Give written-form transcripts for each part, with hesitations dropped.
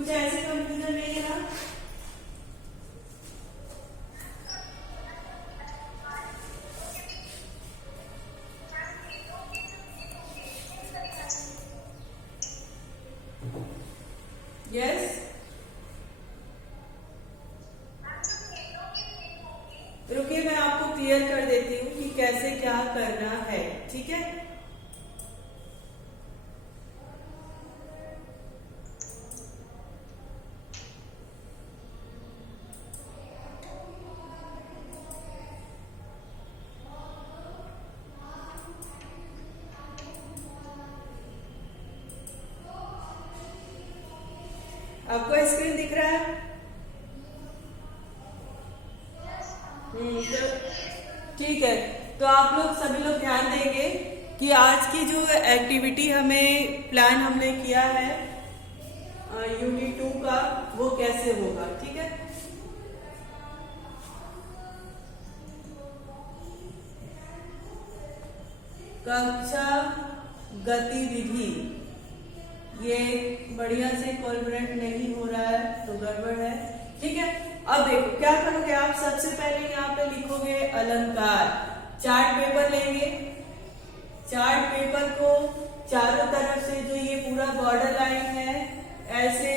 कुछ ऐसे कंफ्यूजन नहीं है ना? यस, रुकिए मैं आपको क्लियर कर देती हूँ कि कैसे क्या करना है, ठीक है? आपको स्क्रीन दिख रहा है? तो ठीक है, तो आप लोग सभी लोग ध्यान देंगे कि आज की जो एक्टिविटी हमें प्लान हमने किया है यूनिट 2 का, वो कैसे होगा, ठीक है? कक्षा गतिविधि, ये बढ़िया से कोलैबोरेट नहीं हो रहा है तो गड़बड़ है, ठीक है? अब देखो क्या करोगे आप, सबसे पहले यहाँ पे लिखोगे अलंकार। चार्ट पेपर लेंगे, चार्ट पेपर को चारों तरफ से जो ये पूरा बॉर्डर लाइन है ऐसे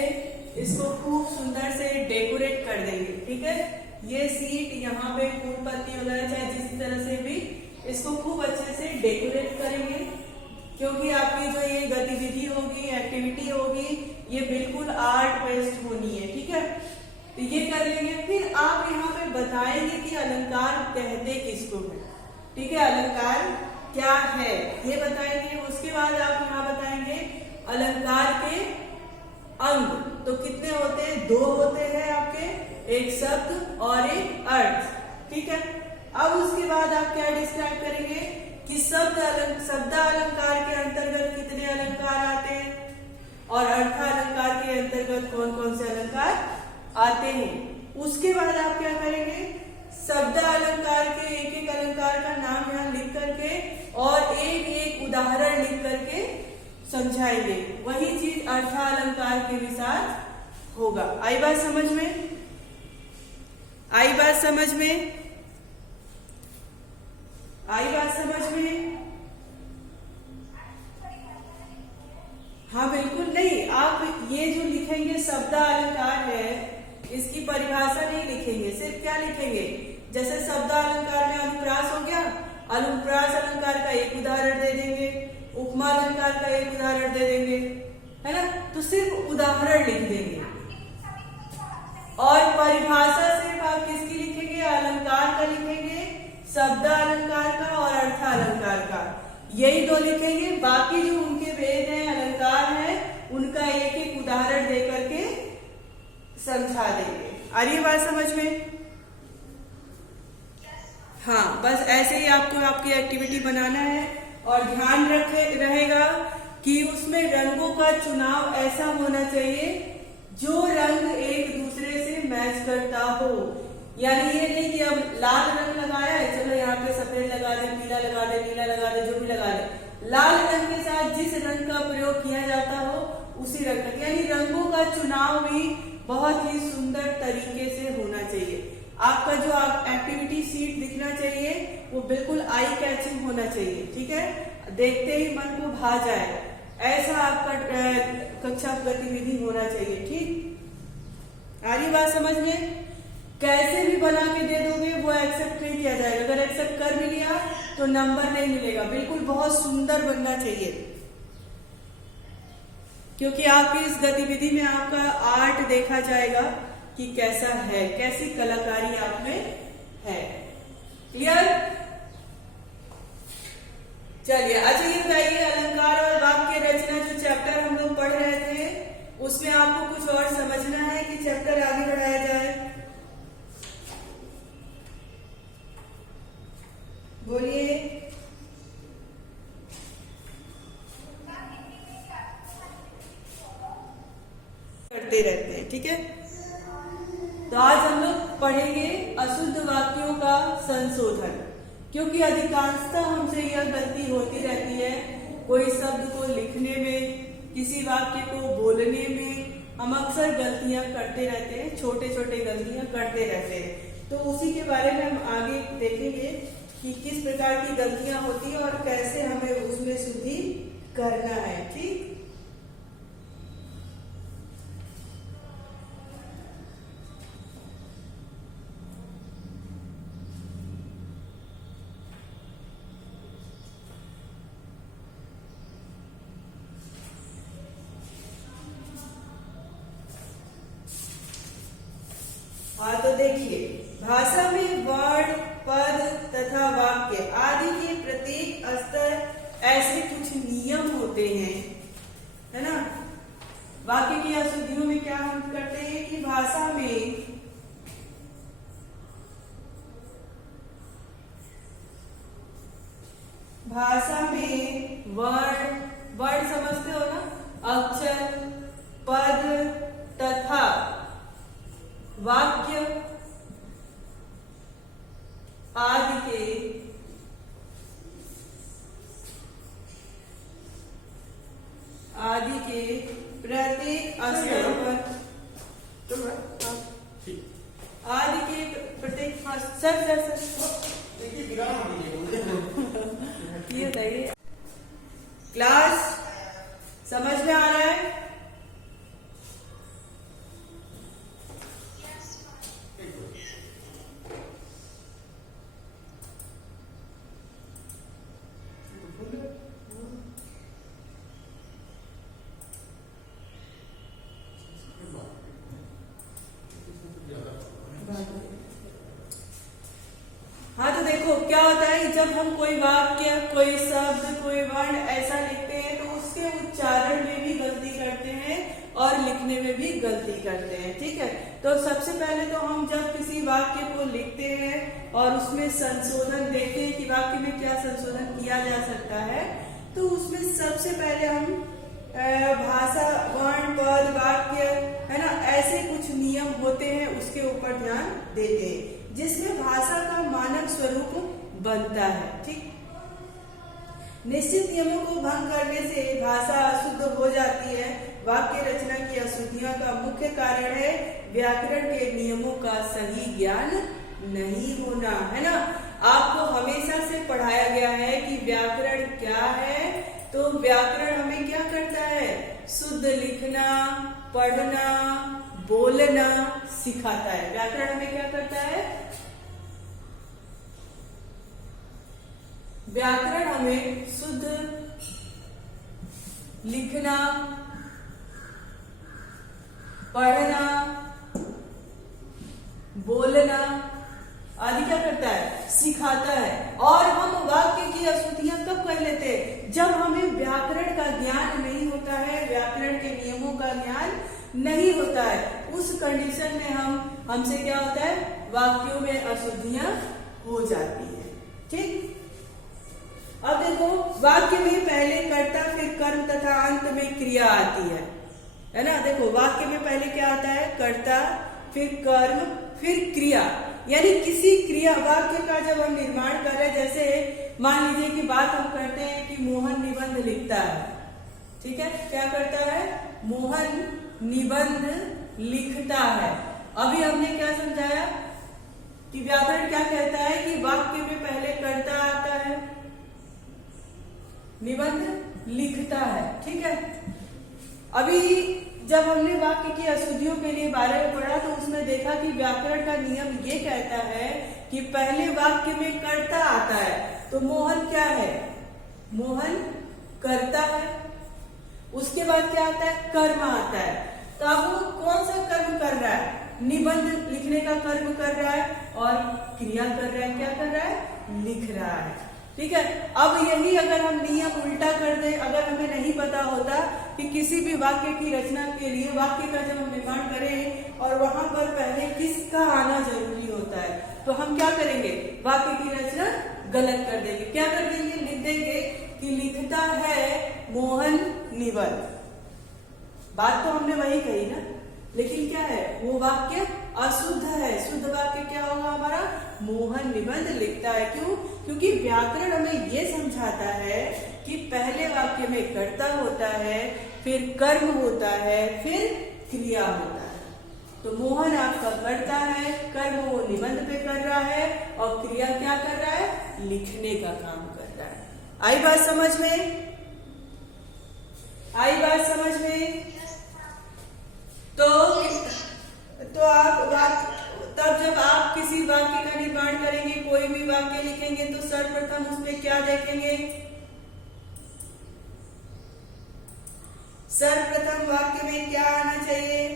इसको खूब सुंदर से डेकोरेट कर देंगे, ठीक है? ये सीट यहाँ पे फूल पत्ती वगैरह चाहे जिस तरह से भी इसको खूब अच्छे से डेकोरेट करेंगे, क्योंकि आपकी जो ये गतिविधि होगी, एक्टिविटी होगी, ये बिल्कुल आर्ट बेस्ड होनी है, ठीक है? तो ये कर लेंगे। फिर आप यहाँ पे बताएंगे कि अलंकार कहते किसको है, ठीक है? अलंकार क्या है ये बताएंगे। उसके बाद आप यहाँ बताएंगे अलंकार के अंग तो कितने होते हैं, 2 होते हैं आपके, एक शब्द और एक अर्थ, ठीक है? अब उसके बाद आप क्या डिस्क्राइब करेंगे कि शब्द अलंकार के अंतर्गत कितने अलंकार आते हैं और अर्थ अलंकार के अंतर्गत कौन कौन से अलंकार आते हैं। उसके बाद आप क्या करेंगे, शब्द अलंकार के एक एक अलंकार का नाम यहाँ लिख करके और एक एक उदाहरण लिख करके समझाएंगे। वही चीज अर्थ अलंकार के भी साथ होगा। आई बात समझ में? आई बात समझ में? आई बात समझ में? हाँ बिल्कुल नहीं, आप ये जो लिखेंगे शब्द अलंकार है इसकी परिभाषा नहीं लिखेंगे, सिर्फ क्या लिखेंगे, जैसे शब्द अलंकार में अनुप्रास हो गया, अनुप्रास अलंकार का एक उदाहरण दे देंगे, उपमा अलंकार का एक उदाहरण दे देंगे, है ना? तो सिर्फ उदाहरण लिख देंगे। और परिभाषा सिर्फ आप किसकी लिखेंगे, अलंकार का लिखेंगे, शब्द अलंकार का और अर्थ अलंकार का, यही 2 लिखेंगे। बाकी जो उनके वेद हैं, अलंकार है, उनका एक एक उदाहरण दे करके समझा देंगे। आ रही है बात समझ में? हाँ, बस ऐसे ही आपको आपकी एक्टिविटी बनाना है और ध्यान रहेगा कि उसमें रंगों का चुनाव ऐसा होना चाहिए जो रंग एक दूसरे से मैच करता हो। यानी ये नहीं कि अब लाल रंग लगाया है, चलो यहाँ पे सफेद लगा दे, पीला लगा दे, नीला लगा दे, जो भी लगा दे। लाल रंग के साथ जिस रंग का प्रयोग किया जाता हो उसी रंग का, यानी रंगों का चुनाव भी बहुत ही सुंदर तरीके से होना चाहिए। आपका जो एक्टिविटी शीट दिखना चाहिए वो बिल्कुल आई कैचिंग होना चाहिए, ठीक है? देखते ही मन को भा जाए, ऐसा आपका कक्षा गतिविधि होना चाहिए, ठीक? आ रही बात समझ में? कैसे भी बना के दे दोगे वो एक्सेप्ट नहीं किया जाएगा। अगर एक्सेप्ट कर भी लिया तो नंबर नहीं मिलेगा। बिल्कुल बहुत सुंदर बनना चाहिए, क्योंकि आपकी इस गतिविधि में आपका आर्ट देखा जाएगा कि कैसा है, कैसी कलाकारी आप में है। क्लियर? चलिए अच्छा ये बताइए, अलंकार और वाक्य रचना जो चैप्टर हम लोग पढ़ रहे थे उसमें आपको कुछ और समझना है कि चैप्टर आगे बढ़ाया जाए? बोलिए। करते रहते हैं, ठीक है? तो आज हम लोग पढ़ेंगे अशुद्ध वाक्यों का संशोधन, क्योंकि अधिकांशतः हमसे यह गलती होती रहती है। कोई शब्द को लिखने में, किसी वाक्य को बोलने में हम अक्सर गलतियां करते रहते हैं, छोटे छोटे गलतियां करते रहते हैं। तो उसी के बारे में हम आगे देखेंगे कि किस प्रकार की गलतियां होती है और कैसे हमें उसमें शुद्धि करना है। ठीक, हाँ तो देखिए, भाषा में वर्ण, पद तथा वाक्य आदि के प्रत्येक स्तर ऐसे कुछ नियम होते हैं, है ना। वाक्य की अशुद्धियों में क्या हम करते हैं कि भाषा में वर्ण समझते हो ना, अक्षर, पद तथा वाक्य आदि के प्रत्येक स्तर पर आदि के प्रत्येक सर ये बताइए, क्लास समझ में आ रहा है? हाँ तो देखो क्या होता है, जब हम कोई वाक्य, कोई शब्द, कोई वर्ण ऐसा लिखते हैं तो उसके उच्चारण में भी गलती करते हैं और लिखने में भी गलती करते हैं। ठीक है, तो सबसे पहले तो हम जब किसी वाक्य को लिखते हैं और उसमें संशोधन देखते हैं कि वाक्य में क्या संशोधन किया जा सकता है, तो उसमें सबसे पहले हम भाषा, वर्ण, पद, वाक्य, है ना, ऐसे कुछ नियम होते हैं उसके ऊपर ध्यान देते हैं जिसमें भाषा का मानक स्वरूप बनता है। ठीक, निश्चित नियमों को भंग करने से भाषा अशुद्ध हो जाती है। वाक्य रचना की अशुद्धियों का मुख्य कारण है व्याकरण के नियमों का सही ज्ञान नहीं होना, है ना। आपको हमेशा से पढ़ाया गया है कि व्याकरण क्या है, तो व्याकरण हमें क्या करता है, शुद्ध लिखना, पढ़ना, बोलना सिखाता है। व्याकरण हमें क्या करता है, व्याकरण हमें शुद्ध लिखना, पढ़ना, बोलना आदि क्या करता है, सिखाता है। और हम वाक्य की अशुद्धियां कब कर लेते हैं, जब हमें व्याकरण का ज्ञान नहीं होता है, व्याकरण के नियमों का ज्ञान नहीं होता है। उस कंडीशन में हमसे क्या होता है, वाक्यों में अशुद्धियां हो जाती है। ठीक, अब देखो वाक्य में पहले कर्ता, फिर कर्म तथा अंत में क्रिया आती है ना। देखो वाक्य में पहले क्या आता है, कर्ता, फिर कर्म, फिर क्रिया। यानी किसी क्रिया, वाक्य का जब हम निर्माण कर रहे हैं, जैसे मान लीजिए कि बात हम करते हैं कि मोहन निबंध लिखता है। ठीक है, क्या करता है, मोहन निबंध लिखता है। अभी हमने क्या समझाया कि व्याकरण क्या कहता है कि वाक्य में पहले कर्ता आता है, निबंध लिखता है। ठीक है, अभी जब हमने वाक्य की अशुद्धियों के लिए बारे में पढ़ा तो उसमें देखा कि व्याकरण का नियम ये कहता है कि पहले वाक्य में कर्ता आता है, तो मोहन क्या है, मोहन कर्ता है। उसके बाद क्या आता है, कर्म आता है। तो अब वो कौन सा कर्म कर रहा है, निबंध लिखने का कर्म कर रहा है और क्रिया कर रहा है, क्या कर रहा है, लिख रहा है। ठीक है, अब यही अगर हम नियम उल्टा कर दे, अगर हमें नहीं पता होता कि किसी भी वाक्य की रचना के लिए, वाक्य का जब हम निर्माण करें और वहां पर पहले किसका आना जरूरी होता है, तो हम क्या करेंगे, वाक्य की रचना गलत कर देंगे। क्या कर देंगे, लिख देंगे कि लिखता है मोहन निबंध। बात तो हमने वही कही ना, लेकिन क्या है, वो वाक्य अशुद्ध है। शुद्ध वाक्य क्या होगा हमारा, मोहन निबंध लिखता है। क्यों, क्योंकि व्याकरण हमें ये समझाता है कि पहले वाक्य में कर्ता होता है, फिर कर्म होता है, फिर क्रिया होता है। तो मोहन आपका करता है, कर्म वो निबंध पे कर रहा है और क्रिया क्या कर रहा है, लिखने का काम कर रहा है। आई बात समझ में? आई बात समझ में? तो आप तब जब आप किसी वाक्य का निर्माण करेंगे, कोई भी वाक्य लिखेंगे, तो सर्वप्रथम उसमें क्या देखेंगे? सर्वप्रथम वाक्य में क्या आना चाहिए?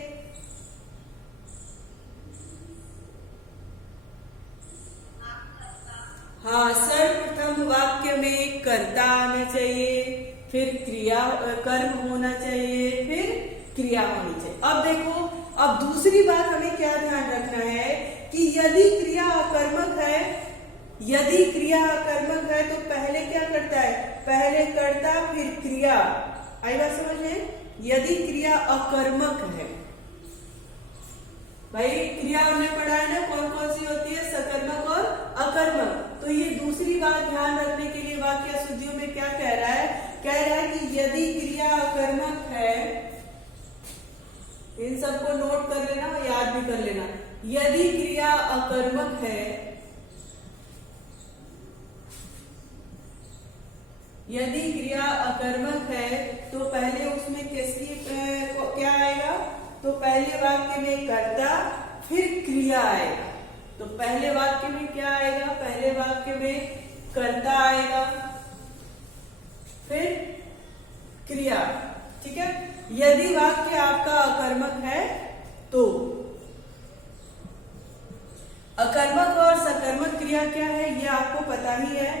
हाँ, सर्वप्रथम वाक्य में कर्ता आना चाहिए, फिर क्रिया कर्म होना चाहिए, फिर क्रिया होनी चाहिए। अब देखो, अब दूसरी बात हमें क्या ध्यान रखना है कि यदि क्रिया अकर्मक है, यदि क्रिया अकर्मक है तो पहले क्या करता है, पहले कर्ता फिर क्रिया। आई बात समझ में? यदि क्रिया अकर्मक है, भाई क्रिया हमने पढ़ा है ना कौन कौन सी होती है, सकर्मक और अकर्मक। तो ये दूसरी बात ध्यान रखने के लिए वाक्य शुद्धियों में क्या कह रहा है, कह रहा है कि यदि क्रिया अकर्मक है, इन सबको नोट कर लेना, याद भी कर लेना। यदि क्रिया अकर्मक है, यदि क्रिया अकर्मक है तो पहले उसमें किसकी क्या आएगा, तो पहले वाक्य में कर्ता फिर क्रिया आएगा। तो पहले वाक्य में क्या आएगा, पहले वाक्य में कर्ता आएगा फिर क्रिया। ठीक है, यदि वाक्य आपका अकर्मक है तो अकर्मक और सकर्मक क्रिया क्या है ये आपको पता ही है।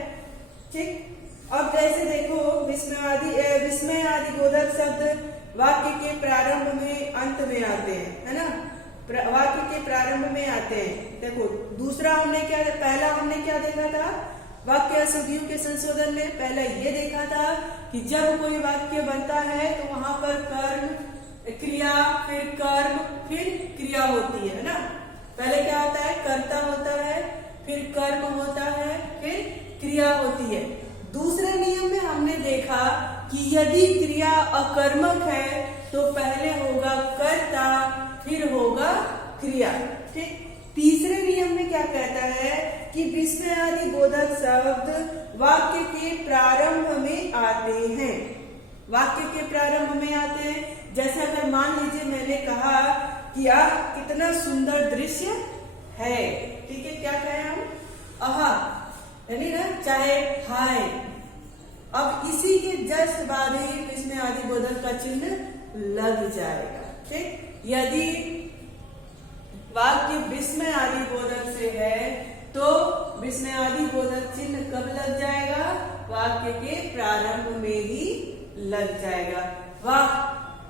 ठीक, अब जैसे देखो विस्मय आदि बोधक शब्द वाक्य के प्रारंभ में अंत में आते हैं, है ना, वाक्य के प्रारंभ में आते हैं। देखो दूसरा हमने क्या, पहला हमने क्या देखा था वाक्य अशुद्धियों के संशोधन में, पहले ये देखा था कि जब कोई वाक्य बनता है तो वहां पर कर्म क्रिया फिर कर्म फिर क्रिया होती है ना। पहले क्या होता है, कर्ता होता है, फिर कर्म होता है, फिर क्रिया होती है। दूसरे नियम में हमने देखा कि यदि क्रिया अकर्मक है तो पहले होगा कर्ता फिर होगा क्रिया। ठीक, तीसरे नियम में क्या कहता है कि विस्मय आदि बोधक शब्द वाक्य के प्रारंभ में आते हैं, वाक्य के प्रारंभ में आते हैं। जैसे अगर मान लीजिए मैंने कहा कि आह कितना सुंदर दृश्य है, ठीक है, क्या कहें हम, आहा, यानी ना चाहे हाय। अब इसी के जस्ट बाद ही विस्मय आदि बोधक का चिन्ह लग जाएगा। ठीक, यदि वाक्य विस्मय आदि बोधक से है तो विस्मय आदि बोधक चिन्ह कब लग जाएगा, वाक्य के प्रारंभ में ही लग जाएगा। वाह,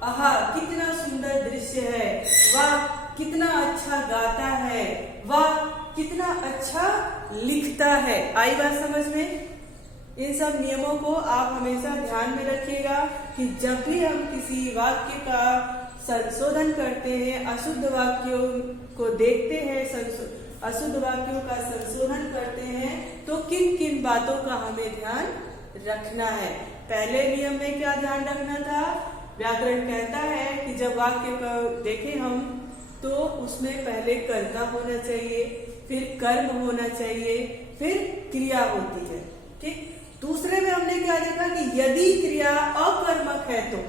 आहा कितना सुंदर दृश्य है, वाह कितना अच्छा गाता है, वाह कितना अच्छा लिखता है। आई बात समझ में? इन सब नियमों को आप हमेशा ध्यान में रखिएगा कि जब भी हम किसी वाक्य का संशोधन करते हैं, अशुद्ध वाक्यों को देखते हैं, अशुद्ध वाक्यों का संशोधन करते हैं, तो किन किन बातों का हमें ध्यान रखना है। पहले नियम में क्या ध्यान रखना था, व्याकरण कहता है कि जब वाक्य को देखें हम तो उसमें पहले कर्ता होना चाहिए, फिर कर्म होना चाहिए, फिर क्रिया होती है। ठीक, दूसरे में हमने क्या देखा कि यदि क्रिया अकर्मक है तो,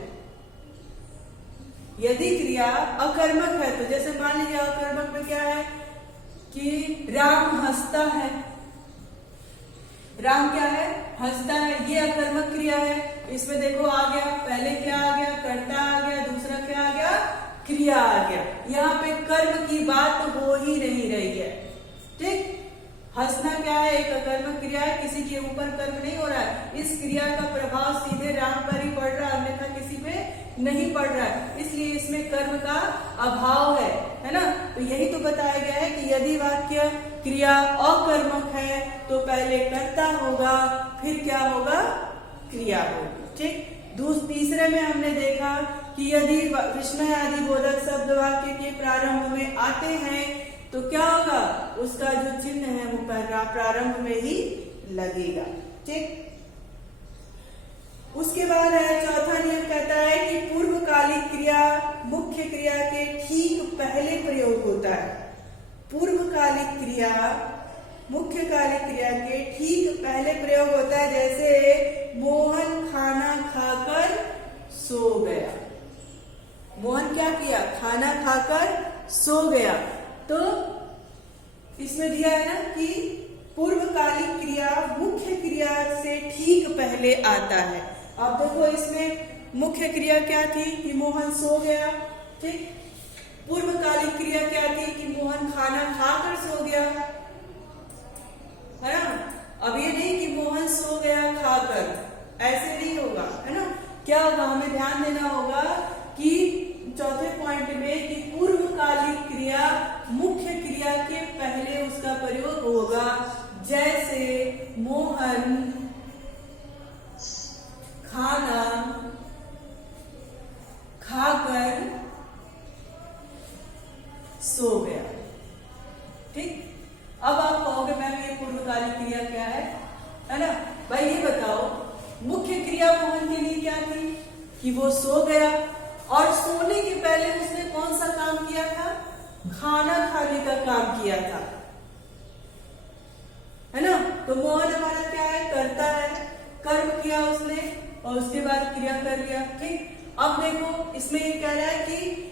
यदि क्रिया अकर्मक है तो जैसे मान लीजिए अकर्मक में क्या है कि राम हंसता है, राम क्या है, हंसता है, ये अकर्मक क्रिया है। इसमें देखो आ गया, पहले क्या आ गया, कर्ता आ गया, दूसरा क्या आ गया, क्रिया आ गया। यहाँ पे कर्म की बात हो ही नहीं रही है। ठीक, हंसना क्या है, एक अकर्मक क्रिया है, किसी के ऊपर कर्म नहीं हो रहा है। इस क्रिया का प्रभाव सीधे राम पर ही पड़ रहा है, अन्यथा किसी पे नहीं पड़ रहा है, इसलिए इसमें कर्म का अभाव है ना। तो यही तो बताया गया है कि यदि वाक्य क्रिया अकर्मक है तो पहले कर्ता होगा, फिर क्या होगा, क्रिया होगी। ठीक, तीसरे में हमने देखा कि यदि विस्मय आदि बोधक शब्द वाक्य के प्रारंभ में आते हैं तो क्या होगा, उसका जो चिन्ह है वो प्रारंभ में ही लगेगा। ठीक, उसके बाद है चौथा नियम कहता है कि पूर्वकालिक क्रिया मुख्य क्रिया के होता है। पूर्वकालिक क्रिया मुख्य कालिक क्रिया के ठीक पहले प्रयोग होता है, जैसे मोहन खाना खाकर सो गया। मोहन क्या किया? खाना खाकर सो गया। तो इसमें दिया है ना कि पूर्वकालिक क्रिया मुख्य क्रिया से ठीक पहले आता है। अब देखो इसमें मुख्य क्रिया क्या थी कि मोहन सो गया, ठीक। पूर्वकालिक क्रिया क्या थी कि मोहन खाना खाकर सो गया, है ना। अब ये नहीं कि मोहन सो गया खाकर, ऐसे नहीं होगा, है ना। क्या होगा? हमें ध्यान देना होगा कि चौथे पॉइंट में कि पूर्वकालिक क्रिया मुख्य क्रिया के पहले उसका प्रयोग होगा, जैसे मोहन खाना खाकर सो गया, ठीक। अब आप कहोगे मैम ये पूर्वकालिक क्रिया क्या है ना। भाई ये बताओ, मुख्य क्रिया मोहन के लिए क्या थी कि वो सो गया, और सोने के पहले उसने कौन सा काम किया था? खाना खाने का काम किया था, है ना। तो मोहन हमारा क्या है? करता है, कर्म किया उसने और उसके बाद क्रिया कर लिया, ठीक। अब देखो इसमें ये कह रहा है कि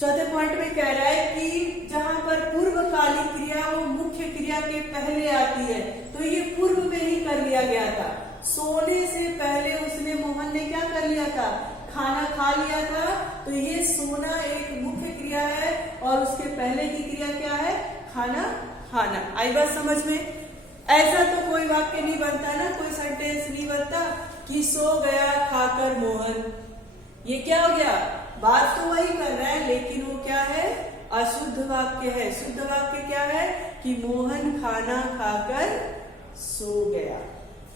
चौथे पॉइंट में कह रहा है कि जहां पर पूर्वकालिक क्रिया वो मुख्य क्रिया के पहले आती है, तो ये पूर्व में ही कर लिया गया था। सोने से पहले उसने मोहन ने क्या कर लिया था? खाना खा लिया था। तो ये सोना एक मुख्य क्रिया है और उसके पहले की क्रिया क्या है? खाना खाना। आई बात समझ में? ऐसा तो कोई वाक्य नहीं बनता ना, कोई सेंटेंस नहीं बनता कि सो गया खाकर मोहन। ये क्या हो गया? बात तो वही कर रहा है, लेकिन वो क्या है? अशुद्ध वाक्य है। शुद्ध वाक्य क्या है कि मोहन खाना खाकर सो गया।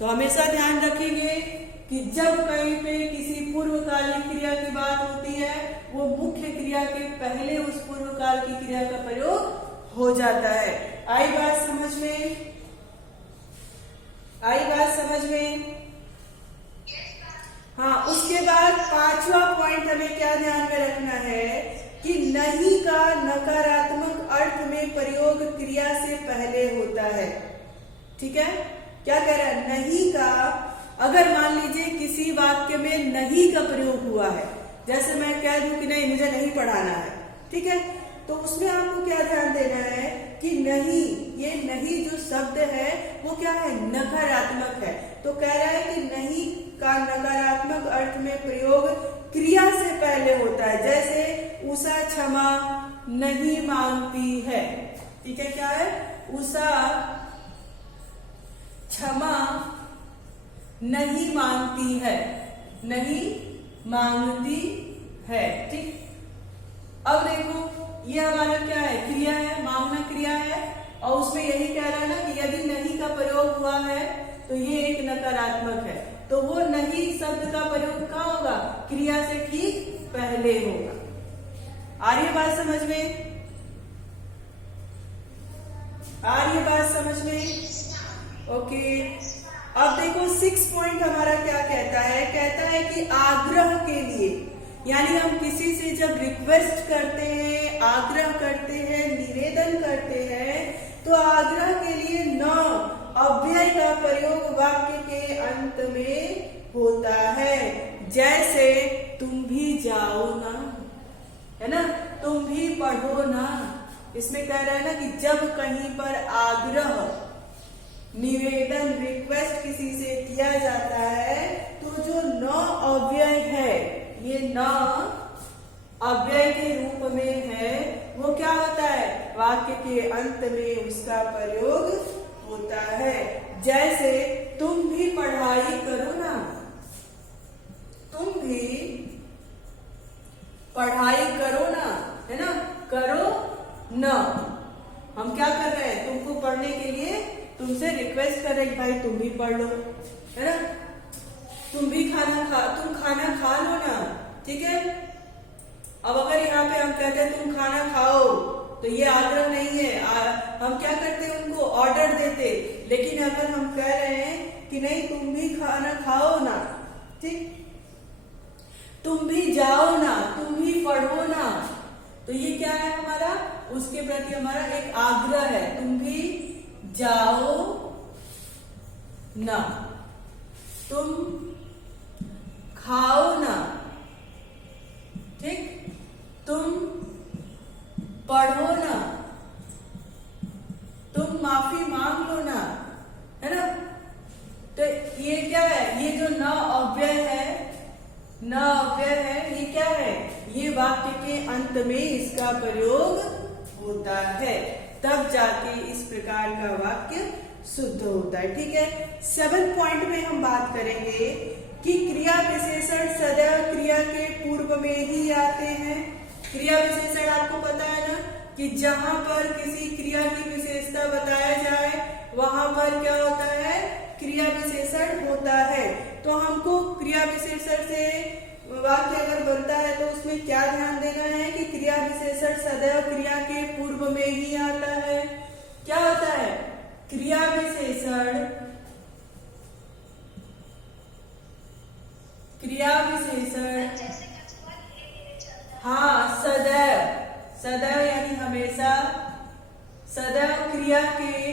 तो हमेशा ध्यान रखेंगे कि जब कहीं पे किसी पूर्वकालिक क्रिया की बात होती है, वो मुख्य क्रिया के पहले उस पूर्वकाल की क्रिया का प्रयोग हो जाता है। आई बात समझ में? आई बात समझ में? हाँ, उसके बाद पांचवा पॉइंट हमें क्या ध्यान में रखना है कि नहीं का नकारात्मक अर्थ में प्रयोग क्रिया से पहले होता है, ठीक है। क्या कह रहा है? नहीं का, अगर मान लीजिए किसी वाक्य में नहीं का प्रयोग हुआ है, जैसे मैं कह दूं कि नहीं मुझे नहीं पढ़ाना है, ठीक है, तो उसमें आपको क्या ध्यान देना है कि नहीं, ये नहीं जो शब्द है वो क्या है? नकारात्मक है। तो कह रहा है कि नहीं का नकारात्मक अर्थ में प्रयोग क्रिया से पहले होता है, जैसे उषा क्षमा नहीं मांगती है, ठीक है। क्या है? उषा क्षमा नहीं मांगती है, नहीं मांगती है, ठीक। अब देखो ये हमारा क्या है? क्रिया है, मांगना क्रिया है, और उसमें यही कह रहा है ना कि यदि नहीं का प्रयोग हुआ है तो ये एक नकारात्मक है। तो वो नहीं शब्द का प्रयोग कहाँ होगा? क्रिया से ठीक पहले होगा। आ रही बात समझ में? आ रही बात समझ में? ओके। अब देखो 6 पॉइंट हमारा क्या कहता है? कहता है कि आग्रह के लिए, यानी हम किसी से जब रिक्वेस्ट करते हैं, आग्रह करते हैं, निवेदन करते हैं, तो आग्रह के लिए न अव्यय का प्रयोग वाक्य के अंत में होता है, जैसे तुम भी जाओ ना, है ना, तुम भी पढ़ो ना। इसमें कह रहा है ना कि जब कहीं पर आग्रह, निवेदन, रिक्वेस्ट किसी से किया जाता है, तो जो न अव्यय है, ये न अव्यय के रूप में है, वो क्या होता है? वाक्य के अंत में उसका प्रयोग होता है। जैसे तुम भी पढ़ाई करो ना, तुम भी पढ़ाई करो ना, है ना, करो न। हम क्या कर रहे हैं? तुमको पढ़ने के लिए तुमसे रिक्वेस्ट कर रहे हैं, भाई तुम भी पढ़ लो, है ना, तुम खाना खा लो ना, ठीक है। अब अगर यहाँ पे हम कहते हैं तुम खाना खाओ, तो ये आग्रह नहीं है, हम क्या करते हैं? उनको ऑर्डर देते। लेकिन अगर हम कह रहे हैं कि नहीं तुम भी खाना खाओ ना, ठीक, तुम भी जाओ ना, तुम भी पढ़ो ना, तो ये क्या है? हमारा उसके प्रति हमारा एक आग्रह है, तुम भी जाओ ना, तुम खाओ ना, ठीक, तुम पढ़ो ना, तुम माफी मांग लो ना, है ना। तो ये क्या है, ये जो न अव्यय है, न अव्यय है, ये क्या है, ये वाक्य के अंत में इसका प्रयोग होता है, तब जाके इस प्रकार का वाक्य शुद्ध होता है। ठीक है, 7 पॉइंट में हम बात करेंगे कि क्रिया विशेषण सदैव क्रिया के पूर्व में ही आते हैं। क्रिया विशेषण आपको पता है ना कि जहां पर किसी क्रिया की विशेषता बताया जाए वहां पर क्या होता है, क्रिया विशेषण होता है। तो हमको क्रिया विशेषण से वाक्य अगर बनता है तो उसमें क्या ध्यान देना है कि क्रिया विशेषण सदैव क्रिया के पूर्व में ही आता है। क्या होता है, क्रिया विशेषण, क्रिया विशेषण, हाँ, सदैव, सदैव यानी हमेशा, सदैव क्रिया के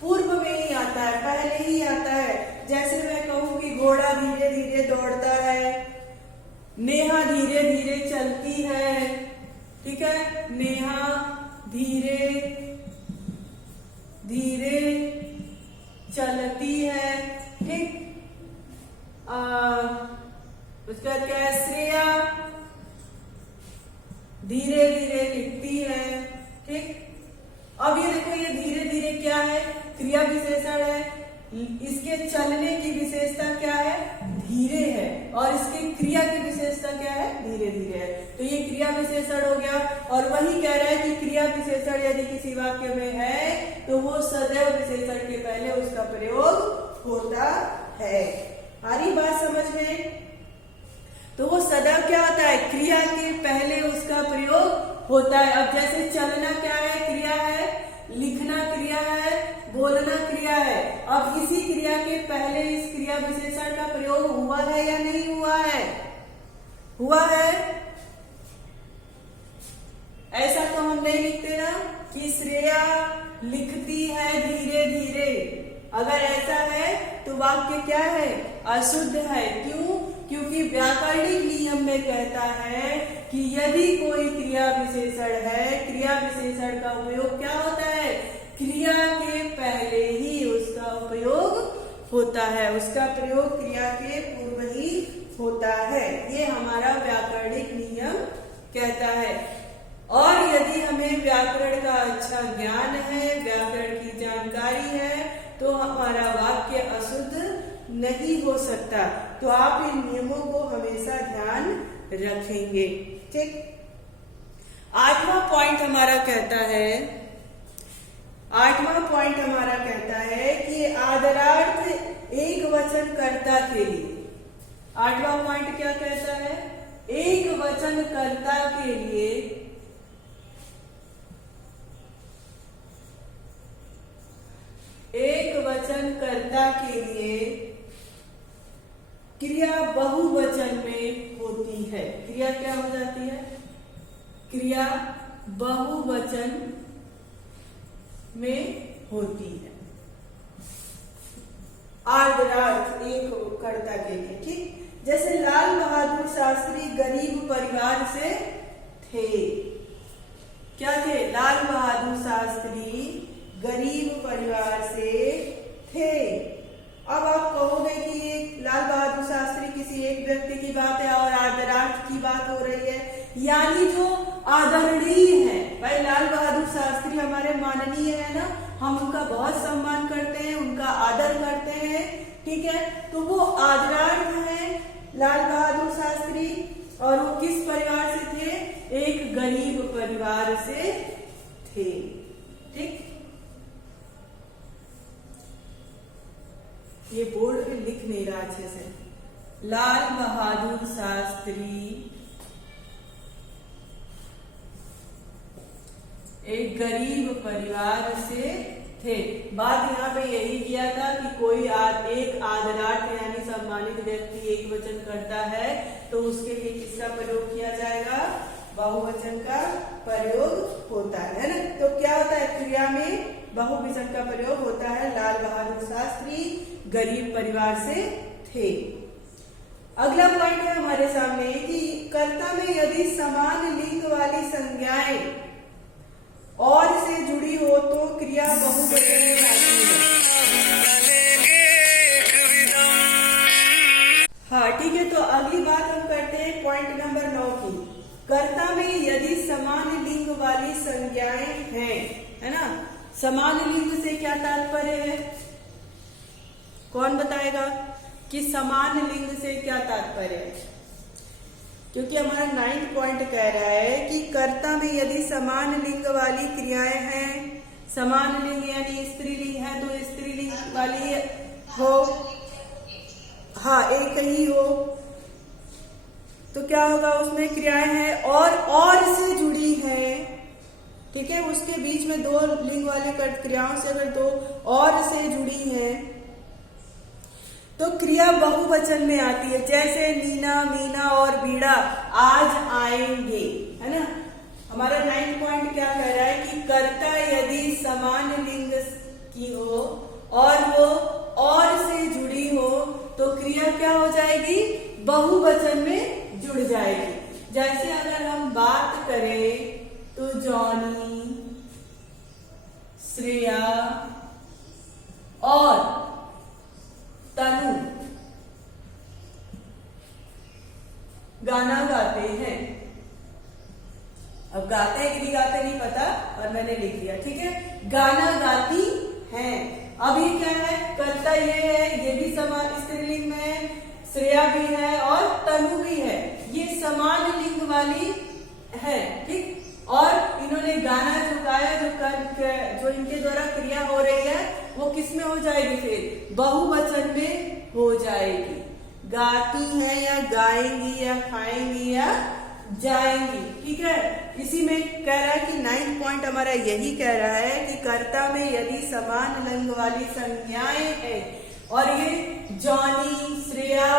पूर्व में ही आता है, पहले ही आता है। जैसे मैं कहूं कि घोड़ा धीरे धीरे दौड़ता है, नेहा धीरे धीरे चलती है, ठीक है, नेहा धीरे धीरे चलती है, ठीक। उसके बाद क्या है, श्रेया धीरे धीरे लिखती है, ठीक। अब ये देखो, ये धीरे धीरे क्या है, क्रिया विशेषण है, इसके चलने की विशेषता क्या है, धीरे है, और इसके क्रिया की विशेषता क्या है, धीरे धीरे है। तो ये क्रिया विशेषण हो गया, और वही कह रहा है कि क्रिया विशेषण यदि किसी वाक्य में है तो वो सदैव विशेषण के पहले उसका प्रयोग होता है। आ रही बात समझ में? तो वो सदैव क्या होता है, क्रिया के पहले उसका प्रयोग होता है। अब जैसे चलना क्या है, क्रिया है, लिखना क्रिया है, बोलना क्रिया है। अब इसी क्रिया के पहले इस क्रिया विशेषण का प्रयोग हुआ है या नहीं हुआ है? हुआ है। ऐसा तो हम नहीं लिखते ना कि श्रेया लिखती है धीरे धीरे। अगर ऐसा है तो वाक्य क्या है, अशुद्ध है। क्यों? क्योंकि व्याकरणिक नियम में कहता है कि यदि कोई क्रिया विशेषण है, क्रिया विशेषण का उपयोग क्या होता है, क्रिया के पहले ही उसका उपयोग होता है, उसका प्रयोग क्रिया के पूर्व ही होता है। ये हमारा व्याकरणिक नियम कहता है। और यदि हमें व्याकरण का अच्छा ज्ञान है, व्याकरण की जानकारी है, तो हमारा वाक्य अशुद्ध नहीं हो सकता। तो आप इन नियमों को हमेशा ध्यान रखेंगे, ठीक। 8वां पॉइंट हमारा कहता है, 8वां पॉइंट हमारा कहता है कि आदरार्थ एक वचन कर्ता के लिए। 8वां पॉइंट क्या कहता है, एक वचन कर्ता के लिए एक वचन कर्ता के लिए क्रिया बहुवचन में होती है। क्रिया क्या हो जाती है, क्रिया बहुवचन में होती है। आदरार्थ एक कर्ता के लिए, ठीक। जैसे लाल बहादुर शास्त्री गरीब परिवार से थे। क्या थे? लाल बहादुर शास्त्री गरीब परिवार से थे। अब आप कहोगे कि एक लाल बहादुर शास्त्री किसी एक व्यक्ति की बात है और आदरार्थ की बात हो रही है, यानी जो आदरणीय है। भाई लाल बहादुर शास्त्री हमारे माननीय है ना, हम उनका बहुत सम्मान करते हैं, उनका आदर करते हैं, ठीक है। तो वो आदरार्थ है लाल बहादुर शास्त्री, और वो किस परिवार से थे? एक गरीब परिवार से थे, ठीक। ये बोर्ड पे लिख नहीं रहा अच्छे से। लाल बहादुर शास्त्री एक गरीब परिवार से थे। बात यहाँ पे यही किया था कि कोई एक आदरार्थ यानी सम्मानित व्यक्ति एक वचन करता है तो उसके लिए किसका प्रयोग किया जाएगा? बहुवचन का प्रयोग होता है ना। तो क्या होता है, क्रिया में बहुवचन का प्रयोग होता है। लाल बहादुर शास्त्री गरीब परिवार से थे। अगला पॉइंट है हमारे सामने कि कर्ता में यदि समान लिंग वाली संज्ञाएं और से जुड़ी हो तो क्रिया बहुवचन में आती है। हाँ ठीक है, तो अगली बात हम करते हैं पॉइंट नंबर 9 की। कर्ता में यदि समान लिंग वाली संज्ञाएं हैं, है ना। समान लिंग से क्या तात्पर्य है, कौन बताएगा कि समान लिंग से क्या तात्पर्य है? क्योंकि हमारा 9th पॉइंट कह रहा है कि कर्ता में यदि समान लिंग वाली क्रियाएं हैं, समान लिंग यानी स्त्रीलिंग है तो स्त्रीलिंग वाली हो, हाँ एक ही हो, तो क्या होगा, उसमें क्रियाएं हैं और से जुड़ी है, ठीक है। उसके बीच में दो लिंग वाले क्रियाओं से अगर दो और से जुड़ी है तो क्रिया बहुवचन में आती है। जैसे नीना, मीना और बीड़ा आज आएंगे, है ना। हमारा 9th पॉइंट क्या कह रहा है कि कर्ता यदि समान लिंग की हो और वो और से जुड़ी हो तो क्रिया क्या हो जाएगी, बहुवचन में जुड़ जाएगी। जैसे अगर हम बात करें तो जॉनी, श्रेया और तनु गाना गाते हैं। अब गाते हैं कि नहीं गाते नहीं पता, और मैंने लिख दिया, ठीक है। गाना गाती हैं। अब ये क्या है, कर्ता ये है, ये भी समान स्त्रीलिंग में है, श्रेया भी है और तनु भी है, ये समान लिंग वाली है, ठीक। और इन्होंने गाना जो गाया, जो इनके द्वारा क्रिया हो रही है वो किस में हो जाएगी, फिर बहुवचन में हो जाएगी। गाती हैं या गाएंगी या खाएंगी या जाएंगी, ठीक है। इसी में कह रहा है कि 9th पॉइंट हमारा यही कह रहा है कि कर्ता में यदि समान लिंग वाली संज्ञाएं हैं, और ये जॉनी, श्रेया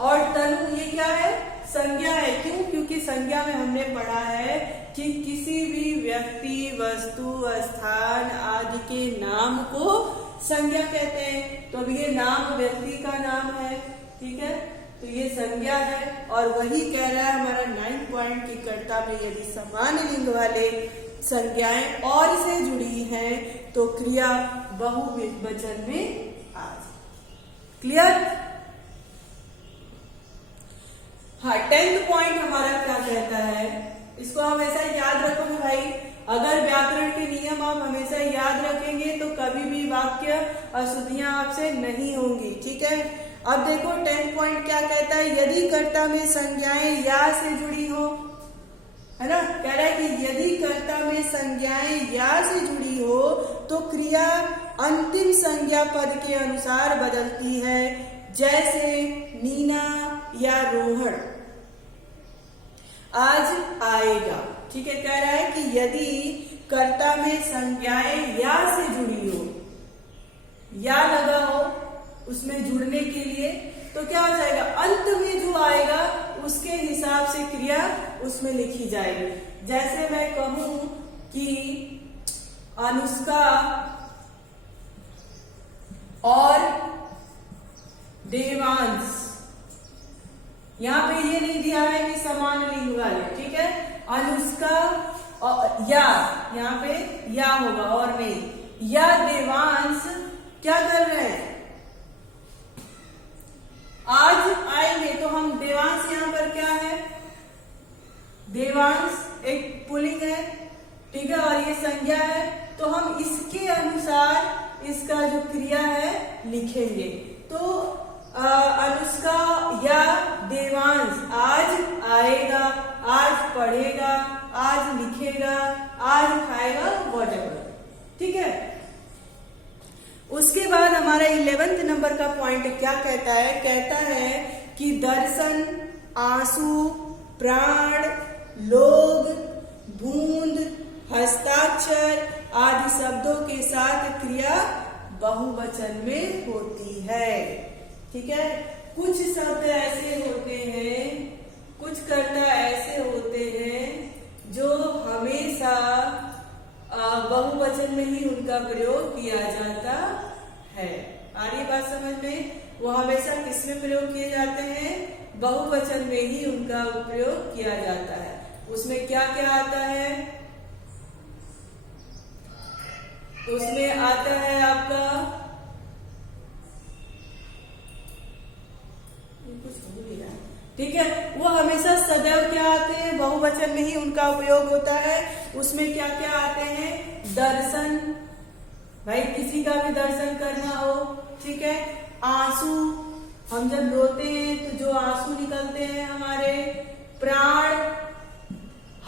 और तनु ये क्या है, संज्ञा है। क्यों? क्योंकि संज्ञा में हमने पढ़ा है कि किसी भी व्यक्ति, वस्तु, स्थान आदि के नाम को संज्ञा कहते हैं। तो अब ये नाम व्यक्ति का नाम है, ठीक है, तो ये संज्ञा है। और वही कह रहा है हमारा 9th पॉइंट की कर्ता में यदि समान लिंग वाले संज्ञाएं और से जुड़ी हैं तो क्रिया बहुवचन में आ जाए। क्लियर? हाँ, 10th पॉइंट हमारा क्या कहता है, इसको हम ऐसा याद रखोगे भाई। अगर व्याकरण के नियम आप हमेशा याद रखेंगे तो कभी भी वाक्य अशुद्धियां आपसे नहीं होंगी, ठीक है। अब देखो 10th पॉइंट क्या कहता है, यदि कर्ता में संज्ञाएं या से जुड़ी हो, है ना, कह रहा है कि यदि कर्ता में संज्ञाएं या से जुड़ी हो तो क्रिया अंतिम संज्ञा पद के अनुसार बदलती है। जैसे नीना या रोहन आज आएगा, ठीक है। कह रहा है कि यदि कर्ता में संज्ञाएं या से जुड़ी हो, या लगा हो उसमें जुड़ने के लिए, तो क्या हो जाएगा, अंत में जो आएगा उसके हिसाब से क्रिया उसमें लिखी जाएगी। जैसे मैं कहूं कि अनुष्का और देवांश, यहाँ पे ये नहीं दिया है कि समान लिंग वाले, ठीक है। अनुष्का और या, यहाँ पे या होगा और नहीं, या देवांश क्या कर रहे हैं, आज आएंगे। तो हम देवांश यहाँ पर क्या है, देवांश एक पुल्लिंग है, ठीक है, और ये संज्ञा है। तो हम इसके अनुसार इसका जो क्रिया है लिखेंगे। तो अनुष्का या देवांश आज आएगा, आज पढ़ेगा, आज लिखेगा, आज खाएगा, व्हाटएवर, ठीक है। उसके बाद हमारा 11th नंबर का पॉइंट क्या कहता है, कहता है कि दर्शन, आंसू, प्राण, लोग, बूंद, हस्ताक्षर आदि शब्दों के साथ क्रिया बहुवचन में होती है, ठीक है। कुछ शब्द ऐसे होते हैं, कुछ कर्ता ऐसे होते हैं जो हमेशा हमेशा बहुवचन में ही उनका प्रयोग किया जाता है। आ रही बात समझ में? वो हमेशा किसमें प्रयोग किए जाते हैं? बहुवचन में ही उनका प्रयोग किया जाता है। उसमें क्या क्या आता है? उसमें आता है आपका ठीक है, वो हमेशा सदैव क्या आते हैं? बहुवचन में ही उनका उपयोग होता है। उसमें क्या क्या आते हैं? दर्शन, भाई किसी का भी दर्शन करना हो, ठीक है। आंसू, हम जब रोते हैं तो जो आंसू निकलते हैं हमारे। प्राण,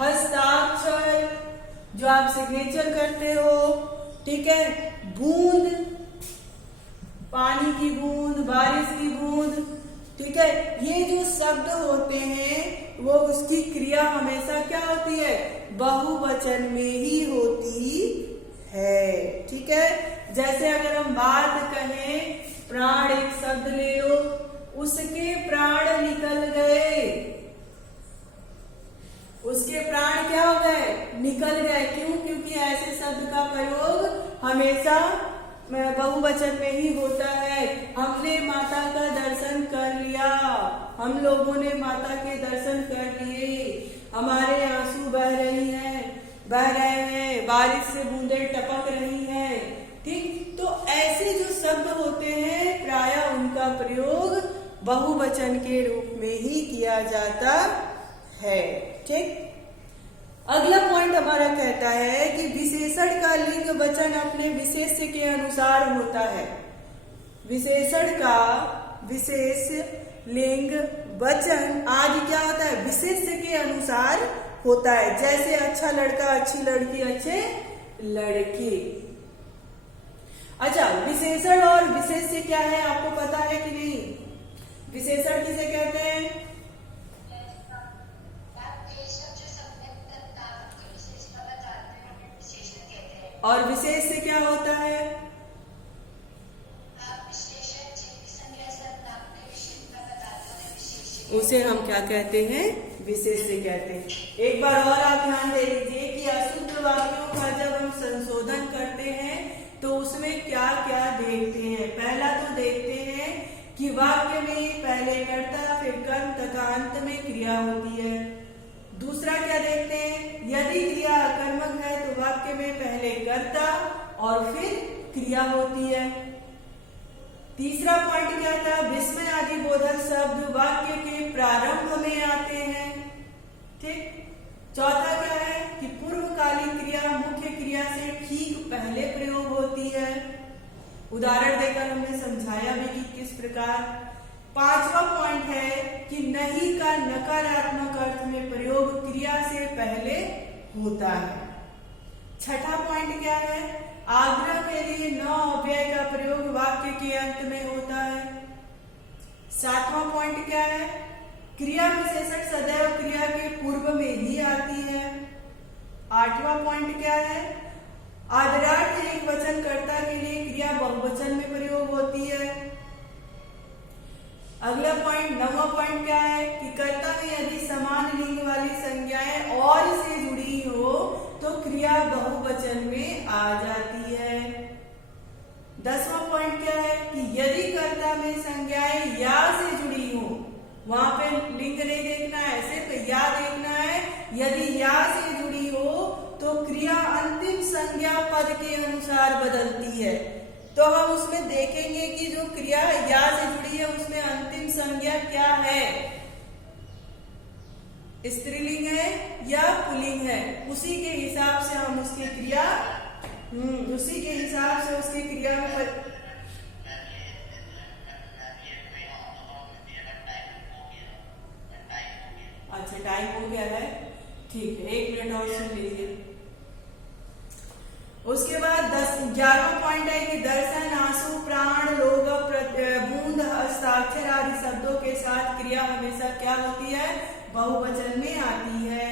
हस्ताक्षर, जो आप सिग्नेचर करते हो, ठीक है। बूंद, पानी की बूंद, बारिश की बूंद, ठीक है। ये जो शब्द होते हैं वो उसकी क्रिया हमेशा क्या होती है? बहुवचन में ही होती है, ठीक है। जैसे अगर हम बात कहें, प्राण एक शब्द ले लो, उसके प्राण निकल गए, उसके प्राण क्या हो गए? निकल गए। क्यों? क्योंकि ऐसे शब्द का प्रयोग हमेशा बहुवचन में ही होता है। हमने माता का दर्शन कर लिया, हम लोगों ने माता के दर्शन कर लिए, हमारे आंसू बह रहे हैं, बारिश से बूंदें टपक रही हैं, ठीक। तो ऐसे जो शब्द होते हैं प्रायः उनका प्रयोग बहुवचन के रूप में ही किया जाता है, ठीक। अगला पॉइंट हमारा कहता है कि विशेषण का लिंग वचन अपने विशेष्य के अनुसार होता है। विशेषण का विशेष लिंग वचन आदि क्या होता है? विशेष्य के अनुसार होता है। जैसे अच्छा लड़का, अच्छी लड़की, अच्छे लड़के। अच्छा, विशेषण और विशेष्य क्या है आपको पता है कि नहीं? विशेषण किसे कहते हैं? और विशेष से क्या होता है? उसे हम क्या कहते हैं? विशेष से कहते हैं। एक बार और आप ध्यान दे लीजिए कि अशुद्ध वाक्यों का जब हम संशोधन करते हैं तो उसमें क्या क्या देखते हैं। पहला तो देखते हैं कि वाक्य में पहले कर्ता, फिर कर्म तथा अंत में क्रिया होती है। दूसरा क्या देखते हैं? यदि क्रिया अकर्मक है तो वाक्य में पहले कर्ता और फिर क्रिया होती है। तीसरा पॉइंट क्या था? विस्मय आदि बोधक शब्द वाक्य के प्रारंभ में आते हैं, ठीक। चौथा क्या है कि पूर्वकालीन क्रिया मुख्य क्रिया से ठीक पहले प्रयोग होती है। उदाहरण देकर हमने समझाया भी कि किस प्रकार। पांचवा पॉइंट है कि नहीं का नकारात्मक अर्थ में प्रयोग क्रिया से पहले होता है। छठा पॉइंट क्या है? आग्रह के लिए न अव्यय का प्रयोग वाक्य के अंत में होता है। सातवां पॉइंट क्या है? क्रिया विशेषक सदैव क्रिया के पूर्व में ही आती है। आठवां पॉइंट क्या है? आदरार्थ एक वचनकर्ता के लिए क्रिया बहुवचन में प्रयोग होती है। अगला पॉइंट, नौवां पॉइंट क्या है कि कर्ता में यदि समान लिंग वाली संज्ञाएं और से जुड़ी हो तो क्रिया बहुवचन में आ जाती है। 10वां पॉइंट क्या है कि यदि कर्ता में संज्ञाएं या से जुड़ी हो, वहां पे लिंग नहीं देखना है, सिर्फ या देखना है। यदि या से जुड़ी हो तो क्रिया अंतिम संज्ञा पद के अनुसार बदलती है। तो हम उसमें देखेंगे कि जो क्रिया या से जुड़ी है उसमें अंतिम संज्ञा क्या है, स्त्रीलिंग है या पुल्लिंग है। उसी के हिसाब से हम उसकी क्रिया उसी के हिसाब से उसकी क्रिया में अच्छा टाइम हो गया है, ठीक है, 1 मिनट और सुन लीजिए। उसके बाद 11वां पॉइंट है कि दर्शन, आंसू, प्राण, लोग, बूंद, हस्ताक्षर आदि शब्दों के साथ क्रिया हमेशा क्या होती है? बहुवचन में आती है।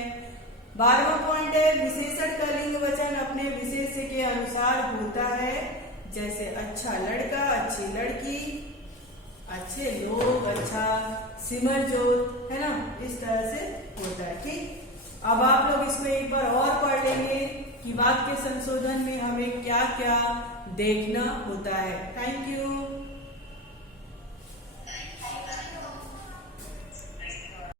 12वां पॉइंट है विशेषण का लिंग वचन अपने विशेष्य के अनुसार होता है। जैसे अच्छा लड़का, अच्छी लड़की, अच्छे लोग, अच्छा सिमर जोत, है ना, इस तरह से होता है। ठीक, अब आप लोग इसमें एक बार और पढ़ लेंगे कि वाक्य संशोधन में हमें क्या क्या देखना होता है। Thank you.